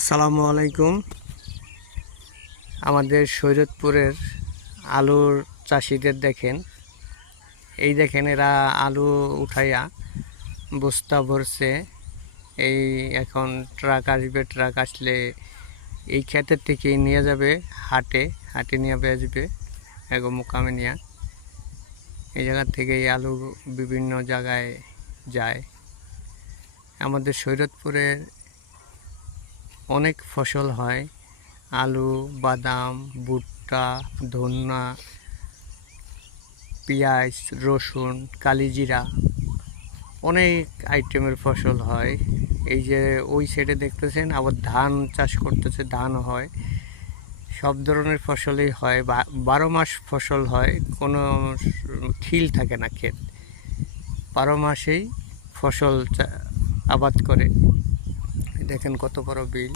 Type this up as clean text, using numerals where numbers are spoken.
আসসালামু আলাইকুম। আমাদের শরীয়তপুরের আলুর চাষিদের দেখেন, দেখেন এরা আলু উঠাইয়া বস্তা ভরছে। এখন ট্রাক আসবে, ট্রাক আসলে এই ক্ষেতের থেকেই নিয়ে যাবে হাটে, হাটে নিয়ে বেচবে মোকামে নিয়ে। এই জায়গা থেকে এই আলু বিভিন্ন জায়গায় যায়। আমাদের শরীয়তপুরের অনেক ফসল হয়, আলু, বাদাম, ভুট্টা, ধন্যা, পেঁয়াজ, রসুন, কালিজিরা, অনেক আইটেমের ফসল হয়। এই যে ওই সাইডে দেখতেছেন আবার ধান চাষ করতেছে, ধানও হয়, সব ধরনের ফসলই হয়। 12 মাস ফসল হয়, কোনো খিল থাকে না ক্ষেত, 12 মাসেই ফসল আবাদ করে। দেখেন কত বড় বিল।